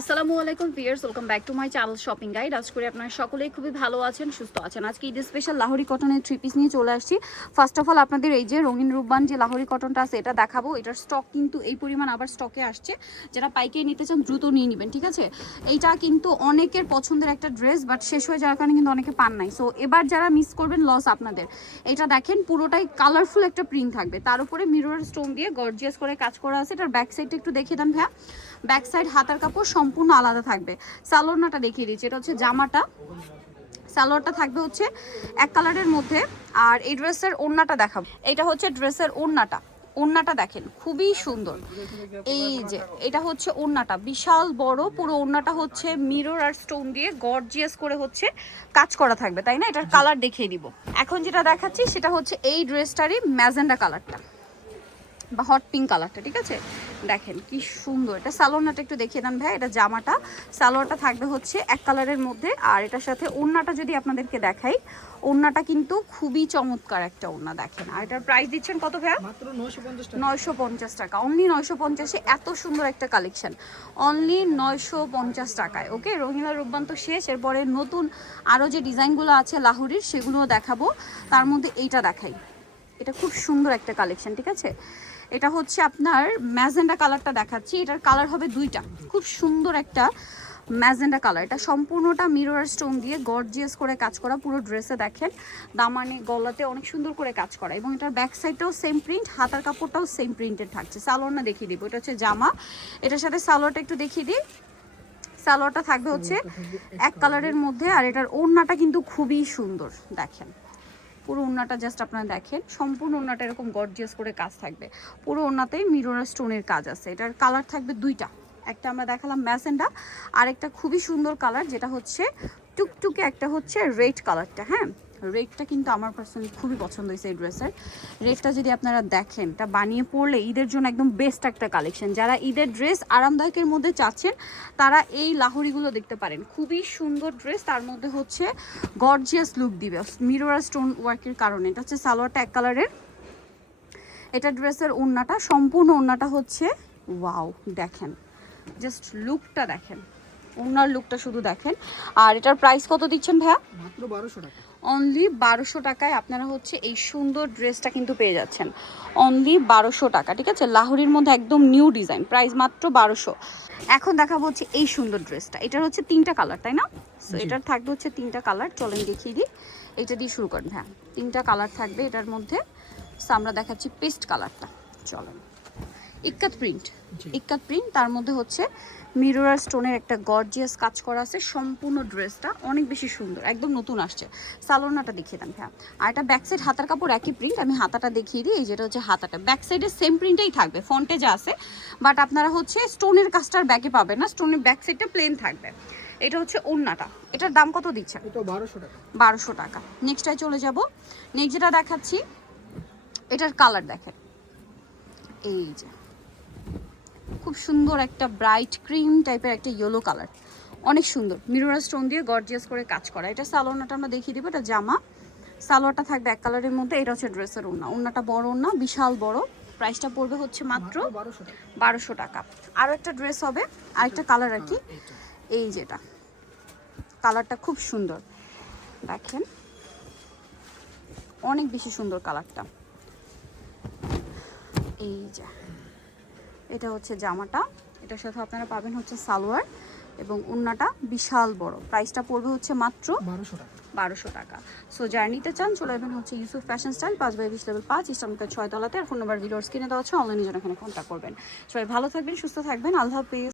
আসসালামু আলাইকুম viewers welcome back to my channel shopping guide. আজ করে আপনারা সকলেই খুবই ভালো আছেন, সুস্থ আছেন। আজকে ঈদের স্পেশাল লাহোরি কটনের থ্রি পিস নিয়ে চলে আসছি। ফার্স্ট অফ অল আপনাদের এই যে রঙিন রূপবান যে লাহোরি কটনটা আছে, এটা দেখাবো। এটার স্টক কিন্তু এই পরিমাণ আবার স্টকে আসছে। যারা পাইকারি নিতে চান, দ্রুত নিয়ে নেবেন, ঠিক আছে? এইটা কিন্তু অনেকের পছন্দের একটা ড্রেস বাট শেষ হয়ে যাওয়ার কারণে কিন্তু অনেকে পান নাই। সো এবার যারা মিস করবেন লস আপনাদের। এটা দেখেন, পুরোটাই কালারফুল একটা প্রিন্ট থাকবে। তার উপরে মিরর স্টোন দিয়ে গর্জিয়াস করে কাজ করা আছে। এটার ব্যাক সাইডটা একটু দেখিয়ে দেন ভাইয়া। ব্যাক সাইড হাতার কাপড় সম্পূর্ণ আলাদা থাকবে। সালোয়ারটা দেখিয়ে দিচ্ছি এটা হচ্ছে জামাটা। সালোয়ারটা থাকবে হচ্ছে এক কালারের মধ্যে আর এই ড্রেসের ওড়নাটা দেখাবো। এটা হচ্ছে ড্রেসের ওড়নাটা। ওড়নাটা দেখেন খুবই সুন্দর। এই যে এটা হচ্ছে ওড়নাটা। বিশাল বড় পুরো ওড়নাটা হচ্ছে মিরর আর স্টোন দিয়ে গর্জিয়াস করে হচ্ছে কাজ করা থাকবে তাই না? এটার কালার দেখিয়ে দিব। এখন যেটা দেখাচ্ছি সেটা হচ্ছে এই ড্রেসটারই ম্যাজেন্ডা কালারটা বা হট পিঙ্ক কালারটা ঠিক আছে? দেখেন কি সুন্দর। এটা সালোয়ারটা একটু দেখিয়ে দেন ভাই এটা জামাটা। সালোয়ারটা থাকবে হচ্ছে এক কালারের মধ্যে আর এটার সাথে ওড়নাটা যদি আপনাদেরকে দেখাই ওড়নাটা কিন্তু খুবই চমৎকার একটা ওড়না দেখেন। আর এটার প্রাইস দিচ্ছেন কত ভাইয়া? মাত্র 950 টাকা। নয়শো পঞ্চাশ টাকা। অনলি নয়শো পঞ্চাশে এত সুন্দর একটা কালেকশন অনলি নয়শো পঞ্চাশ টাকায় ওকে রঙিলা রূপবান তো শেষ। এরপরে নতুন আরও যে ডিজাইনগুলো আছে লাহুরির সেগুলোও দেখাবো। তার মধ্যে এইটা দেখাই। এটা খুব সুন্দর একটা কালেকশন ঠিক আছে? এটা হচ্ছে আপনার ম্যাজেন্ডা কালারটা দেখাচ্ছি। এটার কালার হবে দুইটা। খুব সুন্দর একটা ম্যাজেন্ডা কালার। এটা সম্পূর্ণটা মিরর স্টোন দিয়ে গর্জিয়াস করে কাজ করা পুরো ড্রেসে দেখেন। দামানে গলাতে অনেক সুন্দর করে কাজ করা। এবং এটার ব্যাক সাইডটাও সেম প্রিন্ট হাতার কাপড়টাও সেম প্রিন্টের থাকছে। সালোয়ারটা দেখিয়ে দিব। এটা হচ্ছে জামা। এটার সাথে সালোয়ারটা একটু দেখিয়ে দিই। সালোয়ারটা থাকবে হচ্ছে এক কালারের মধ্যে। আর এটার ওড়নাটা কিন্তু খুবই সুন্দর। দেখেন। পুরো ওড়নাটা জাস্ট আপনারা দেখেন। সম্পূর্ণ ওড়নাটা এরকম গর্জিয়াস করে কাজ থাকবে। পুরো ওড়নাতেই মিরর স্টোনের কাজ আছে। এটার কালার থাকবে দুইটা। একটা আমরা দেখালাম ম্যাসেন্ডা আর একটা খুবই সুন্দর কালার যেটা হচ্ছে টুকটুকে একটা হচ্ছে রেড কালারটা হ্যাঁ? রেডটা কিন্তু আমার পার্সোনালি খুবই পছন্দ হয়েছে এই ড্রেসের। রেডটা যদি আপনারা দেখেন তা বানিয়ে পড়লে ঈদের জন্য একদম বেস্ট একটা কালেকশন যারা ঈদের ড্রেস আরামদায়কের মধ্যে চাচ্ছেন, তারা এই লাহরিগুলো দেখতে পারেন। খুবই সুন্দর ড্রেস তার মধ্যে হচ্ছে গর্জিয়াস লুক দিবে। মিরোরা স্টোন ওয়ার্কের কারণে। এটা হচ্ছে সালোয়ারটা এক কালারের এটা ড্রেসের ওড়নাটা, সম্পূর্ণ ওড়নাটা হচ্ছে ওয়াও দেখেন। জাস্ট লুকটা দেখেন। ওড়নার লুকটা শুধু দেখেন। আর এটার প্রাইস কত দিচ্ছেন ভাইয়া? মাত্র বারোশো টাকা। অনলি বারোশো টাকায় আপনারা হচ্ছে এই সুন্দর ড্রেসটা কিন্তু পেয়ে যাচ্ছেন। অনলি বারোশো টাকা ঠিক আছে? লাহোরির মধ্যে একদম নিউ ডিজাইন প্রাইস মাত্র বারোশো। এখন দেখাবো হচ্ছে এই সুন্দর ড্রেসটা। এটার হচ্ছে তিনটা কালার তাই না? সো এটার থাকবে হচ্ছে তিনটা কালার চলেন দেখিয়ে দিই। এটা দিয়ে শুরু করেন হ্যাঁ। তিনটা কালার থাকবে এটার মধ্যে। আমরা দেখাচ্ছি পেস্ট কালারটা চলেন। ইক্কাত প্রিন্ট। জি। ইক্কাত প্রিন্ট তার মধ্যে হচ্ছে মিরর স্টোনের একটা গর্জিয়াস কাজ করা আছে সম্পূর্ণ ড্রেসটা অনেক বেশি সুন্দর একদম নতুন আসছে। সালোনাটা দেখিয়ে দেন হ্যাঁ আর এটা ব্যাক সাইড হাতার কাপড় একই প্রিন্ট আমি হাতাটা দেখিয়ে দিই এই যেটা হচ্ছে হাতাটা। ব্যাক সাইডে সেম প্রিন্টেই থাকবে ফন্টে যা আছে। বাট আপনারা হচ্ছে স্টোনের কাজটার ব্যাকে পাবেন না স্টোনের ব্যাক সাইডটা প্লেন থাকবে। এটা হচ্ছে ওড়নাটা এটার দাম কত দিচ্ছে এটা 1200 টাকা। বারোশো টাকা। নেক্সটটায় চলে যাব। নেক্সট যেটা দেখাচ্ছি এটার কালার দেখেন। এই যে। খুব সুন্দর একটা ব্রাইট ক্রিম টাইপের একটা ইয়েলো কালার অনেক সুন্দর। মিরোরা স্টোন দিয়ে গর্জিয়াস করে কাজ করা। এটা সালোয়ারটা আমরা দেখিয়ে দিব এটা জামা। সালোয়ারটা থাকবে এক কালারের মধ্যে এটা হচ্ছে ড্রেসের ওড়না। ওড়নাটা বড় ওড়না বিশাল বড়। প্রাইসটা পড়বে হচ্ছে মাত্র মাত্র 1200 টাকা। বারোশো টাকা। আরও একটা ড্রেস হবে আরেকটা কালার আর কি। এই যেটা। কালারটা খুব সুন্দর। দেখেন। অনেক বেশি সুন্দর কালারটা এই যে। এটা হচ্ছে জামাটা। এটার সাথে আপনারা পাবেন হচ্ছে সালোয়ার এবং অন্যটা বিশাল বড়। প্রাইসটা পড়বে হচ্ছে মাত্র বারোশো টাকা। বারোশো টাকা। সো যারা নিতে চান চলে যাবেন হচ্ছে ইউসুফ ফ্যাশন স্টাইল পাঁচ বাই বিশ লেভেল পাঁচ ইসলামকে ছয় তলাতে। আর ফোন নাম্বার ভিডিওর স্ক্রিনে দেওয়া আছে অনলাইনে যেন এখানে কন্ট্যাক্ট করবেন। সবাই ভালো থাকবেন সুস্থ থাকবেন। আল্লাহ হাফিজ।